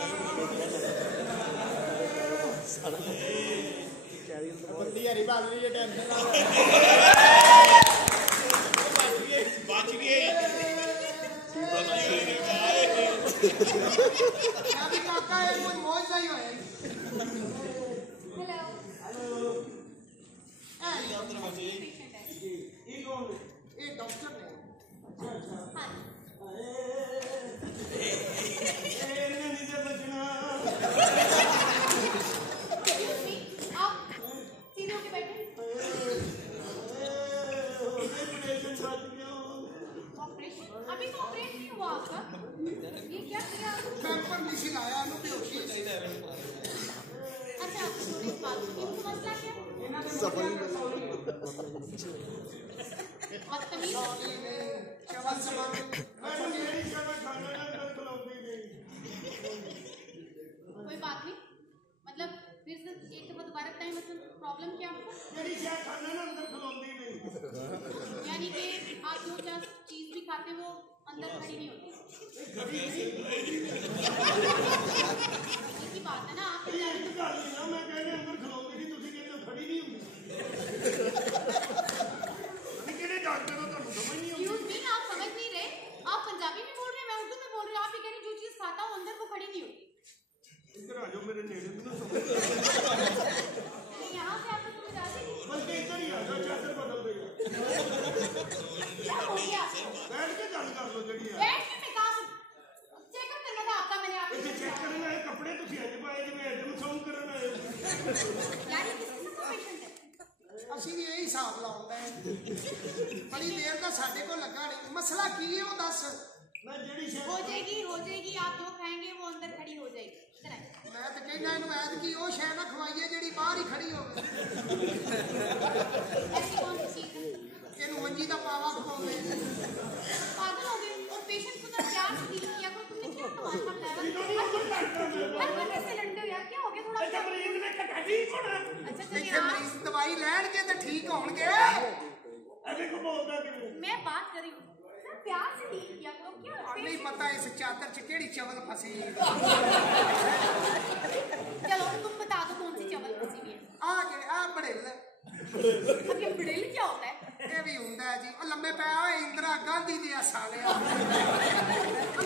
बंदी हरी भाग रही है टेंशन बच गए अभी काका है कोई मौज नहीं है हेलो हेलो ये कौन है ये डॉक्टर है हां अभी तो ऑपरेशन नहीं हुआ आपका ये क्या किया पैम्पर नहीं लाया नु बेहोशी अच्छा थोड़ी बात सुनिए मसला क्या सफल बदतमीज चवल समान मेरी शर्मा खाना ना खिलाऊंगी नहीं कोई बात नहीं मतलब फिर से एक दफा दोबारा टाइम मतलब प्रॉब्लम क्या आपको मेरी शर्मा खाना ना अंदर खिलाऊंगी नहीं यानी कि आप जो चीज भी खाते वो अंदर खड़ी नहीं होती की बात है ना आप मैं कहने अंदर खिलाऊंगी नहीं तुझे कहने खड़ी नहीं होगी मैं कहने डॉक्टर हो तो समझ नहीं एक्सक्यूज मी आप समझ नहीं रहे आप पंजाबी में बोल रहे हैं मैं उर्दू में बोल रही हूँ आप ये कह रहे जो चीज खाता हूँ अंदर वो खड़ी नहीं होती इधर आ जाओ मेरे नेड़े भी ना समझ यहाँ से आपको समझ आ रही बल्कि इधर ही आ जाओ चादर बदल देगा क्या हो गया बैठ के गल कर लो जड़ी है बैठ के मैं कहा चेकअप करना था आपका मैंने आपको इसे चेक करना है कपड़े तुसी आज पाए जिवें एडम सॉन्ग करना है यानी किस किस्म का पेशेंट है ਅਸੀਂ ਵੀ ਇਹੀ ਹਿਸਾਬ ਲਾਉਂਦਾ ਹੈ ਬੜੀ ਦੇਰ ਦਾ ਸਾਡੇ ਕੋਲ ਲੱਗਾ ਨਹੀਂ ਮਸਲਾ ਕੀ ਹੈ ਉਹ ਦੱਸ मैं जेडी से हो जाएगी आप जो खाएंगे वो अंदर खड़ी हो जाएगी इधर आइए मैं तो कहना इन्हू ऐद की वो शै ना खवाइए जेडी बाहर ही खड़ी होवे ऐसी कौन सी चीज है इन्हू मंजी दा पावा खवाਉਂਦੇ पागल हो गए और पेशेंट को तो प्यार से डील किया करो तुमने क्या तमाशा लगाया सिलेंडर यार क्या हो गया थोड़ा अच्छा मरीज ने कटाई कोना अच्छा चलिए ਇੱਥੇ ਮਰੀਜ਼ ਦਵਾਈ ਲੈਣਗੇ ਤੇ ਠੀਕ ਹੋਣਗੇ अबे को बोलदा कि मैं बात कर रही हूं सर प्यार से डील किया करो क्या नहीं पता इस चादर च केड़ी चवल फसी चलो तुम बता दो कौन सी चवल फंसी हुई है आ जेड़े आ बड़ेल अब ये बड़ेल क्या होता है ये भी हुंदा है जी ओ लंबे पे ओए इंदिरा गांधी दे साले ओ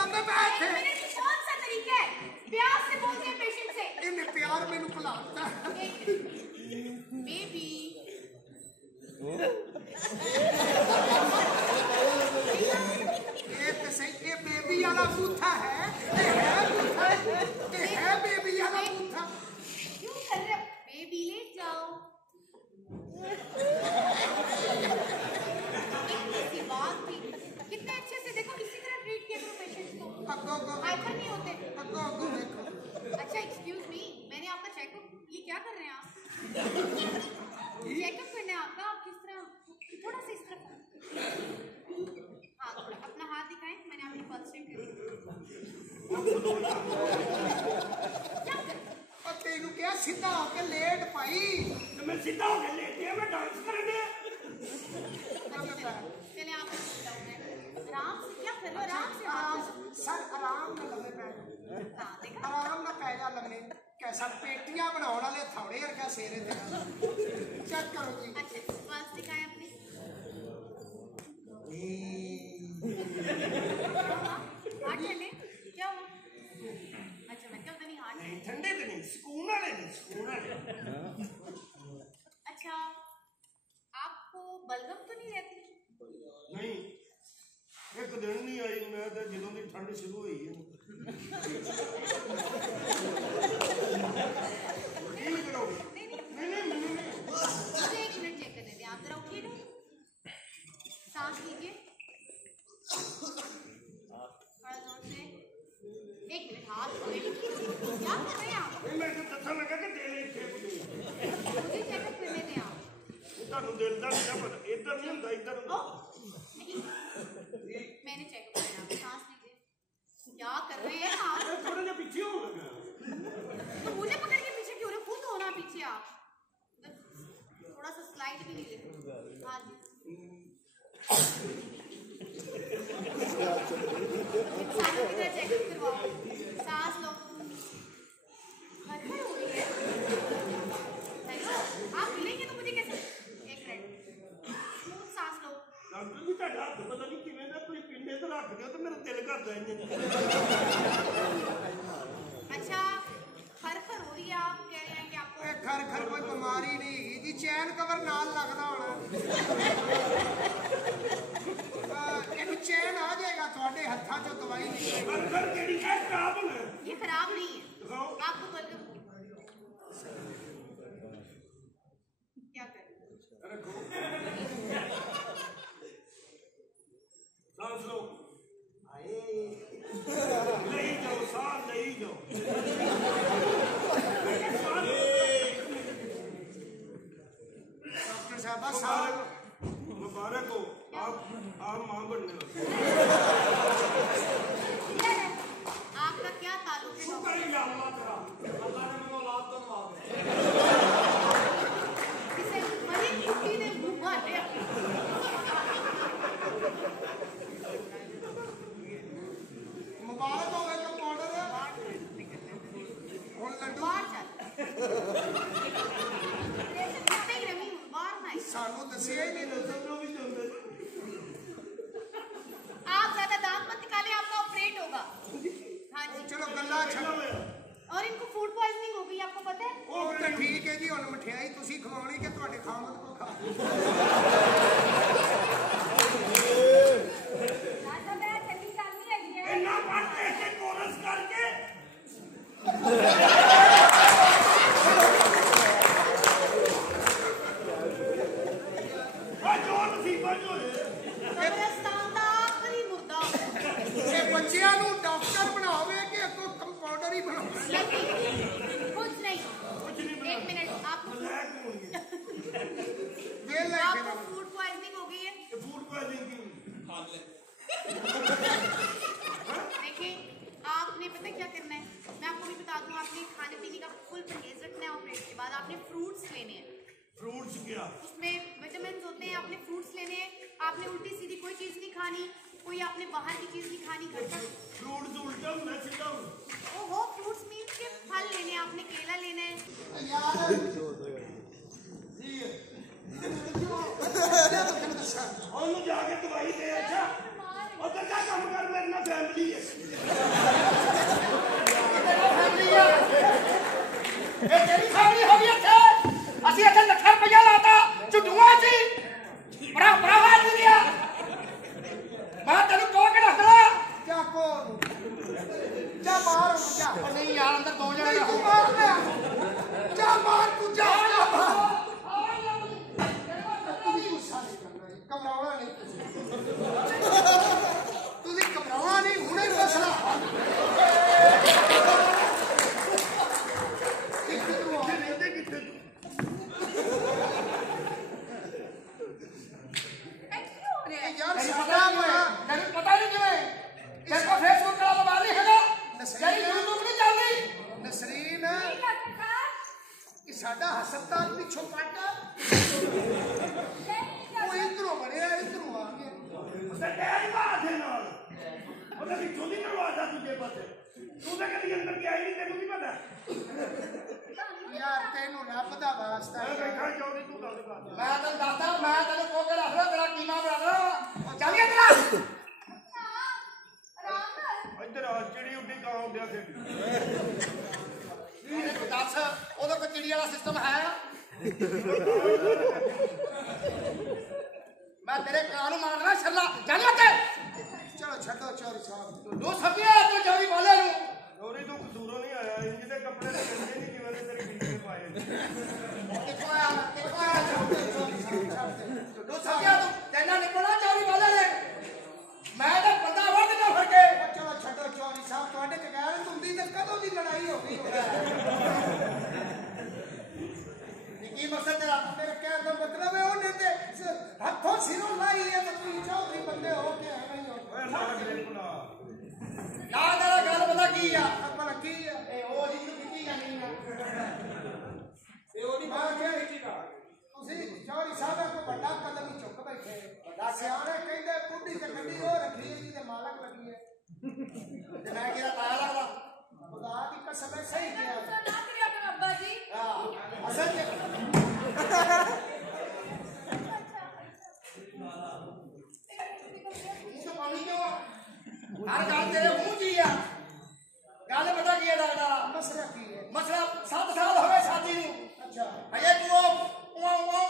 लंबे पे थे मैंने कौन सा तरीका है प्यार से बोलते हैं पेशेंट से इन्हें प्यार मेनू भुलाता बेबी ये तो सही ये बेबी वाला बूथा है बेबी वाला बूथा क्यों कर रहे बेबी ले जाओ इतनी बात थी कितने अच्छे से देखो इसी तरह ट्रीट किया करो पेशेंट को अगो हाइपर नहीं होते अगो देखो अच्छा एक्सक्यूज मी मैंने आपका चेकअप ये क्या कर रहे हैं आप चेकअप करना है आपका आप किस तरह थोड़ा सा इस तरफ हाँ थोड़ा अपना हाथ दिखाएं मैंने आपकी पल्स चेक करी क्या कर और तेनू क्या सीधा होके लेट पाई तो मैं सीधा होके लेट गया मैं डांस कर गया चले आप आराम से क्या कर लो आराम से सर आराम ना लम्बे पै हाँ देखा आराम ना पै जा लम्बे कैसा पेटियां बनाने वाले थोड़े रखा सेरे थे चेक करो जी अच्छा पल्स दिखाएं अपनी हार्ट ठंडे क्या हुआ अच्छा मैं क्या नहीं हार्ट नहीं ठंडे तो नहीं सुकून वाले अच्छा आपको बलगम तो नहीं रहती नहीं एक दिन नहीं आई मैं तो ਜਦੋਂ ਦੀ ठंड शुरू हुई है नहीं मुझे एक मिनट चेक करने दें आप जरा उठिए ना सांस लीजिए थोड़ा जोर से एक मिनट हाथ खोले क्या कर रहे हैं आप मैं तो तथा लगा कि दिल इतने मुझे चेकअप करने दें आप ਤੁਹਾਨੂੰ ਦਿਲ ਦਾ ਨਹੀਂ ਪਤਾ ਇੱਧਰ ਨਹੀਂ ਹੁੰਦਾ ਇੱਧਰ ਹੁੰਦਾ मैंने चेकअप किया आप सांस लीजिए क्या कर रहे हैं आप थोड़ा जिहा पीछे हो लगा तो मुझे पकड़ के पीछे क्यों रहे खुद होना पीछे आप थोड़ा सा स्लाइड भी लीजिए हाँ जी सांस लो ਚੈਨ ਕਵਰ ਨਾਲ ਲੱਗਦਾ ਹੋਣਾ ਇੱਕ ਚੈਨ ਆ ਜਾਏਗਾ ਤੁਹਾਡੇ ਹੱਥਾਂ 'ਚੋਂ ਦਵਾਈ ਨਿਕਲੇਗੀ बर्गर केड़ी है खराब है ये खराब नहीं है दिखाओ आपको बर्गर क्या करें रखो सांस लो नहीं जाओ सांस नहीं जाओ डॉक्टर साहब साहब मुबारक हो आप मां बनने लगे आपका क्या ताल्लुक है शुक्र है अल्लाह तेरा अल्लाह ने मेरे औलाद तो नवाज इसे बड़ी किसी ने मुंह मारे मुबारक हो गए कंपाउंडर ਹੁਣ ਲੱਡੂ बाहर चल नहीं रमी बाहर ना ਸਾਨੂੰ ਦੱਸਿਆ ਹੀ ਨਹੀਂ आप ज्यादा दांत मत निकाले आपका ऑपरेट होगा हाँ जी ਚਲੋ ਗੱਲਾਂ ਛੱਡੋ और इनको फूड पॉइजनिंग हो गई आपको पता है ਉਹ ਤਾਂ ਠੀਕ ਹੈ ਜੀ ਹੁਣ ਮਠਿਆਈ ਤੁਸੀਂ ਖਵਾਉਣੀ ਕਿ ਤੁਹਾਡੇ ਖਾਮਦ ਕੋ ਖਾ राजा मैं चली चालनी है इन्ना पढ़ते थे कोरस करके जो नसीबत जो है कब्रिस्तान का आखिरी मुर्दा ਇਹ ਬੱਚਿਆਂ ਨੂੰ ਡਾਕਟਰ ਬਣਾਵੇ ਕਿ ਅੱਗੋਂ ਕੰਪਾਊਂਡਰ ਹੀ ਬਣਾਵੇ नहीं कुछ नहीं एक मिनट आपको ब्लैक होंगे ਵੇਲ आपको फूड पॉइजनिंग हो गई है ये फूड पॉइजनिंग की देखिए आपने पता क्या करना है मैं आपको भी बता दूं आपने खाने पीने का फुल परहेज रखना है ऑपरेशन के बाद आपने फ्रूट्स लेने हैं फ्रूट्स क्या उसमें विटामिन होते हैं आपने फ्रूट्स लेने हैं आपने उल्टी सीधी कोई चीज़ नहीं खानी कोई आपने बाहर की चीज़ नहीं खानी घर का फ्रूट्स उल्टा होना सीधा होना ओहो फ्रूट्स मीन्स के फल लेने हैं आपने केला लेना है ਯਾਰ ਉਹਨੂੰ ਜਾ ਕੇ ਦਵਾਈ ਦੇ ਅੱਛਾ ਉਧਰ ਜਾ ਕੰਮ ਕਰ ਮੇਰੇ ਨਾਲ ਫੈਮਿਲੀ ਹੈ ਇਹ ਤੇਰੀ ਫੈਮਿਲੀ ਹੋ ਗਈ ਇੱਥੇ ਅਸੀਂ ਇੱਥੇ ਲੱਖਾਂ ਰੁਪਇਆ ਲਾਤਾ ਝੁੱਡੂਆਂ ਸੀ ਬੜਾ ਵਾਜ ਗਿਆ ਮੈਂ ਤੈਨੂੰ ਕੋ ਕੇ ਰੱਖਦਾ ਜਾ ਕੋ ਜਾ ਮਾਰ ਉਹਨੂੰ ਜਾ ਉਹ ਨਹੀਂ ਯਾਰ ਅੰਦਰ ਦੋ ਜਣੇ ਨਹੀਂ ਤੂੰ ਮਾਰ ਲਿਆ ਜਾ ਮਾਰ ਤੂੰ ਜਾ ਮਾਰ ਤੁਸੀਂ ਗੁੱਸਾ ਨਹੀਂ ਕਰਨਾ ਜੀ, ਘਬਰਾਉਣਾ ਨਹੀਂ ਤੁਸੀਂ ਘਬਰਾਉਣਾ ਨਹੀਂ ਹੁਣੇ ਮਸਲਾ ਹੱਲ। ਕਿੱਥੇ ਤੂੰ ਆ? ਰਹਿੰਦੇ ਕਿੱਥੇ ਤੂੰ ਇਹ ਯਾਰ ਤੈਨੂੰ ਸਾਡਾ ਪਤਾ ਬੜਾ ਨਹੀਂ ਤੈਨੂੰ ਪਤਾ ਨਹੀਂ ਕਿਵੇਂ ਤੇਰੇ ਕੋਲ ਫੇਸਬੁੱਕ ਵਾਲਾ ਮੋਬਾਈਲ ਨਹੀਂ ਹੈਗਾ ਤੇਰੀ YouTube ਨਹੀਂ ਚੱਲਦੀ ਨਸਰੀਨ ਇਹ ਸਾਡਾ ਹਸਪਤਾਲ ਪਿੱਛੋਂ ਪਾਟਾ ਉਹ ਇਧਰੋਂ ਬਣਿਆ ਇਧਰੋਂ ਆ ਗਿਆ ਸਟੇਜ ਬਾਤ ਹੈ ਨਾਲ ਉਹਦਾ ਵਿੱਚੋਂ ਨਹੀਂ ਮਰਵਾਦਾ ਦੂਜੇ ਪਾਸੇ ਤੂੰ ਤਾਂ ਕਦੀ ਅੰਦਰ ਗਿਆ ਹੀ ਨਹੀਂ ਤੈਨੂੰ ਨਹੀਂ ਪਤਾ ਯਾਰ ਤੈਨੂੰ ਰੱਬ ਦਾ ਵਾਸਤਾ ਮੈਂ ਹੈ ਬੈਠਾ ਚੌਧਰੀ ਤੂੰ ਗੱਲ ਕਰ ਮੈਂ ਤੈਨੂੰ ਦੱਸਦਾ ਮੈਂ ਤੈਨੂੰ ਕੋ ਕੇ ਰੱਖਦਾ ਤੇਰਾ ਕੀਮਾ ਬਣਾ ਚੱਲ ਗਿਆ ਤੇਰਾ ਇੱਧਰ ਆ ਚਿੜੀ ਉੱਡੀ ਕਾਂ ਉੱਡਿਆ ਖੇਡੀ ਉਹਨੇ ਕੋਈ ਦੱਸ ਉਹਦਾ ਕੋਈ ਚਿੜੀ ਵਾਲਾ ਸਿਸਟਮ ਹੈ ਮੈਂ ਤੇਰੇ ਕਾਂ ਨੂੰ ਮਾਰਨਾ ਛੱਲਾ ਚੱਲ ਇੱਥੇ ਚਲੋ ਛੱਡੋ ਚੋਰੀ ਸਾਹਿਬ ਦੋ ਸਭਿਆ ਤੂੰ ਜੋਰੀ ਵਾਲੇ ਨੂੰ ਚੌਧਰੀ ਤੂੰ ਕਸੂਰੋਂ ਨਹੀਂ ਆਇਆ ਇੰਜ ਦੇ ਕੱਪੜੇ ਤਾਂ ਚੰਗੇ ਨਹੀਂ ਜਿਵੇਂ ਦੇ ਤੇਰੇ ਡੀਜੇ ਪਾਏ ਨੇ। ਕਿੱਥੋਂ ਆਇਆ ਦੋ ਸਭਿਆ ਤੂੰ ਤੈਨਾਂ ਨਿਕਲਣਾ ਚੋਰੀ ਵਾਲੇ ਨੇ ਮੈਂ ਤਾਂ ਬੰਦਾ ਵੱਢ ਕੇ ਫੜ ਕੇ ਚਲੋ ਛੱਡੋ ਚੋਰੀ ਸਾਹਿਬ ਤੁਹਾਡੇ ਤੇ ਗੈਰ ਹੁੰਦੀ ਤਾਂ ਕਦੋਂ ਦੀ ਲੜਾਈ ਹੋ ਗਈ ਕੀ ਮਕਸਦ ਤੇਰਾ ਮੇਰੇ ਕਹਿਣ ਦਾ ਮਤਲਬ ਹੈ ਉਹਨੇ ਤੇ ਹੱਥੋਂ ਸਿਰੋਂ ਲਾਈ ਹੈ ਤੇ ਤੁਸੀਂ ਚੌਧਰੀ ਬੰਦੇ ਹੋ ਕੇ ਐਵੇਂ ਹੀ ਹੋ ਓਏ ਨਾ ਗਰੇ ਭਲਾ ਯਾਰ ਤੇਰਾ ਗੱਲ ਪਤਾ ਕੀ ਆ ਭਲਾ ਕੀ ਹੈ ਇਹ ਉਹ ਜੀ ਨੂੰ ਕਿੱਥੇ ਜਾਣੀ ਆ ਇਹ ਉਹਦੀ ਮਾਂ ਖੇਡੀ ਤੁਸੀਂ ਚੌਧਰੀ ਸਾਹਿਬ ਕੋ ਵੱਡਾ ਕਦਮ ਹੀ ਚੁੱਕ ਬੈਠੇ ਵੱਡਾ ਸਿਆਣੇ ਕਹਿੰਦੇ ਬੁੱਢੀ ਤੇ ਗੱਡੀ ਉਹ ਰੱਖੀ ਹੈ ਜਿਹਦੇ ਮਾਲਕ ਲੱਗੀ ਹੈ ਤੇ ਮੈਂ ਕਿਹਾ ਤਾਇਆ ਲੱਗਦਾ ਖੁਦਾ ਦੀ ਕਸਮ ਹੈ ਸਹੀ ਕਿਹਾ ਹਾਂ ਅਸਲ ਚ ਮੂੰਹ ਤੋਂ ਪਾਣੀ ਕਿਉਂ ਆ ਹਰ ਗੱਲ ਤੇਰੇ ਮੂੰਹ 'ਚ ਹੀ ਆ ਗੱਲ ਪਤਾ ਕੀ ਹੈ ਡਾਕਟਰ ਮਸਲਾ ਕੀ ਹੈ ਮਸਲਾ 7 ਸਾਲ ਹੋ ਗਏ ਸ਼ਾਦੀ ਨੂੰ ਅੱਛਾ ਅਜੇ ਤੂੰ ਉਹ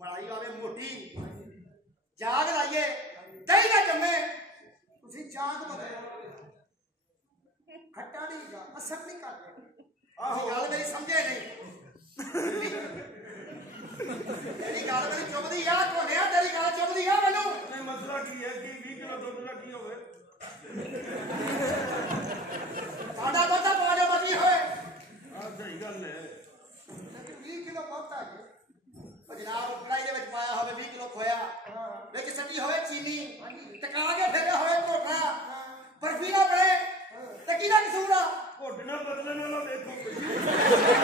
मलाई आवे मोटी जाग लाइए दही का जम्मे ਤੁਸੀਂ ਜਾਗ ਬਦਲੋ ਖੱਟਾ ਨਹੀਂ ਗਾ ਅਸਰ ਨਹੀਂ ਕਰਦੇ आहो गल मेरी समझे नहीं तेरी गल मेरी चुभदी आ ढोलिया तेरी गल चुभदी आ मैनू नहीं मसला की है कि 20 किलो दूध का की होवे साडा दुध दा पाड़े बची होए हां सही गल है 20 ਕਿਲੋ ਬਹੁਤ ਆ ਗਏ ओ जनाब कढ़ाई दे विच पाया होवे 20 किलो खोया विच सटी होवे चीनी टका के फेरे होवे घोटना बर्फी ना बने ते किदा कसूर आ घोटना बदलने वाला देखो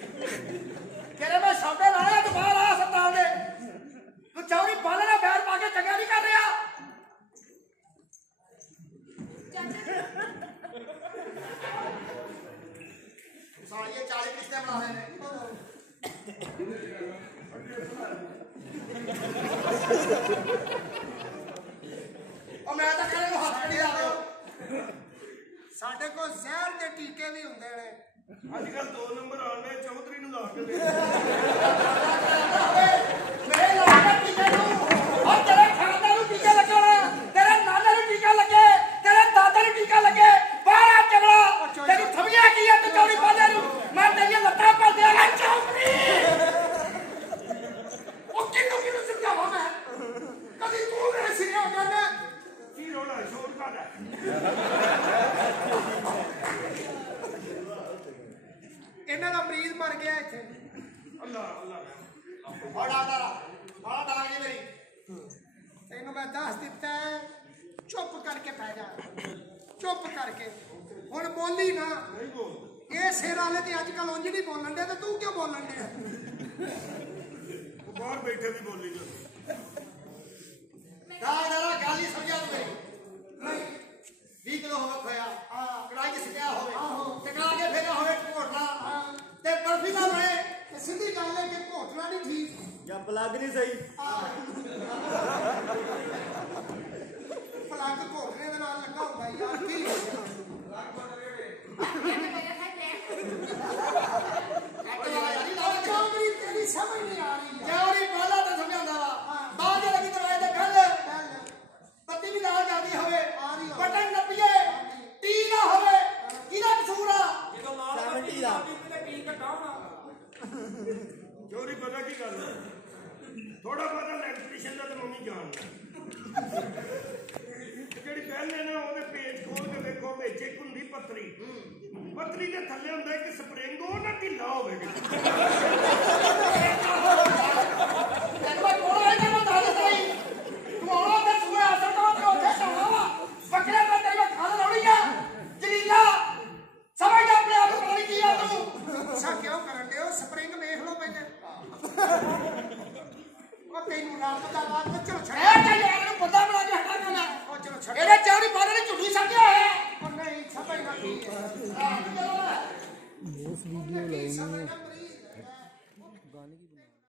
तेरे में शब्द लाया तो बाहर आ अस्पताल दे तू चौरी बाले ना बैर पा के चंगा नहीं कर रहा सारी ये 40 किस्तें बना रहे हैं और मैं तो कहने को हाथ नहीं आ रहे ਸਾਡੇ ਕੋਲ ਜ਼ਹਿਰ ਦੇ ਟੀਕੇ ਵੀ ਹੁੰਦੇ ਨੇ आजकल 2 नंबर आने चौधरी नु ला के दे मेरे लाल टीके नु और तेरे खानदान नु टीके लगना तेरे नाना नु टीका लगे तेरे दादा नु टीका लगे बाहर आ चगड़ा तेरी थमिया की है तो चौड़ी बाले नु मैं तेरी लत्ता पर दे रहा चौधरी ओ किनु समझावा मैं कभी तू मेरे सिर हो जाना की रोला शोर का है ਇਹਨਾਂ ਦਾ ਮਰੀਜ਼ ਮਰ ਗਿਆ ਇੱਥੇ अल्लाह अल्लाह और दादा बड़ा डाल गई मेरी ਤੈਨੂੰ ਮੈਂ ਦੱਸ ਦਿੱਤਾ ਹੈ, ਚੁੱਪ ਕਰਕੇ ਪੈ ਜਾ ਚੁੱਪ ਕਰਕੇ ਹੁਣ ਬੋਲੀ ਨਾ नहीं बोल ਇਹ ਸਿਰ ਵਾਲੇ ਤੇ ਅੱਜ ਕੱਲ ਉਂਝ ਨਹੀਂ ਬੋਲਣ ਦੇ ਤੇ ਤੂੰ ਕਿਉਂ ਬੋਲਣ ਦੇ वो बाहर बैठे भी बोली जो दादा गल ही समझा तू मेरी 20 किलो होवे खोया कढ़ाई च सिटिया होवे टका के फेरा होवे घोटना ते बर्फी ना बने ਤੇ ਸਿੱਧੀ ਗੱਲ ਹੈ ਕਿ ਘੋਟਣਾ ਨਹੀਂ ਠੀਕ ਜਾਂ ਪਲੱਗ ਨਹੀਂ ਸਹੀ ਪਲੱਗ ਘੋਟਣੇ ਦੇ ਨਾਲ ਲੱਗਾ ਹੁੰਦਾ ਯਾਰ ਕੀ ਹੋ ਗਿਆ ਚੌਧਰੀ ਤੇਰੀ ਸਮਝ ਨਹੀਂ ਆ ਰਹੀ ਯਾਰ ਚੌੜੀ ਪਹਿਲਾਂ ਤਾਂ ਸਮਝਾਉਂਦਾ ਵਾ ਬਾਅਦ ਜੇ ਲੱਗੀ ਦਵਾਈ ਦੇ ਖੱਲ ਪੱਤੀ ਵੀ ਨਾਲ ਜਾਂਦੀ ਹੋਵੇ ਬਟਨ ਨੱਪੀਏ ਟੀ ਨਾ ਹੋਵੇ ਕਿਹਦਾ ਕਸੂਰ ਆ ਜਦੋਂ ਲਾਲ ਬੱਤੀ ਦਾ चोरी पता की गल है थोड़ा पता इलेक्ट्रीशियन का तो मम्मी जानना ਜਿਹੜੀ ਪਹਿਲ ਹੈ ਨਾ ਉਹਦੇ ਪੇਜ ਖੋਲ ਕੇ ਵੇਖੋ ਵਿੱਚ ਇੱਕ ਹੁੰਦੀ ਪੱਤਰੀ ਪੱਤਰੀ ਦੇ ਥੱਲੇ ਹੁੰਦਾ ਇੱਕ ਸਪਰਿੰਗ ਉਹ ਨਾ ਢਿੱਲਾ ਹੋਵੇਗਾ ਤੈਨੂੰ ਕੋਲ ਆਇਆ ਮੈਂ ਦੱਸ ਸਹੀ ਤੂੰ ਆਉਣਾ ਤੇ ਸੂਏ ਅਸਰ ਤੋਂ ਤੇ ਉੱਥੇ ਸੌਣਾ ਵਾ ਬੱਕਰੇ ਦਾ ਤੇਰੇ ਖਾਣ ਲਾਉਣੀ ਆ ਜਲੀਲਾ ਸਮਝ ਆਪਣੇ ਆਪ ਨੂੰ ਪਤਾ ਕੀ ਆ ਤੂੰ ਗੁੱਸਾ ਕਿਉਂ ਕਰਨ ਦੇ ਹੋ ਸਪਰਿੰਗ ਵੇਖ ਲਓ ਪਹਿਲੇ ਉਹ ਤੈਨੂੰ ਰੱਬ ਦਾ ਬਾਤ ਚਲੋ ਛੱਡ ਇਹ ਤਾਂ ਯਾਰ ਨੂੰ ਬੰਦਾ ਬਣਾ ਕੇ ਹਟਾ ਨਾ ਉਹ ਚਲੋ ਛੱਡ ਇਹਦੇ ਚਾਰੀ ਬਾਰੇ ਨੇ ਝੁੱਡੀ ਸਮਝਿਆ ਹੋਇਆ ਉਹ ਨਹੀਂ ਸਮਝ ਨਾ ਕੀ ਹੈ ਉਸ ਵੀਡੀਓ ਲਾਉਣੀ ਹੈ ਸਮਝ ਨਾ ਮਰੀਜ਼ ਗਾਣੇ ਕੀ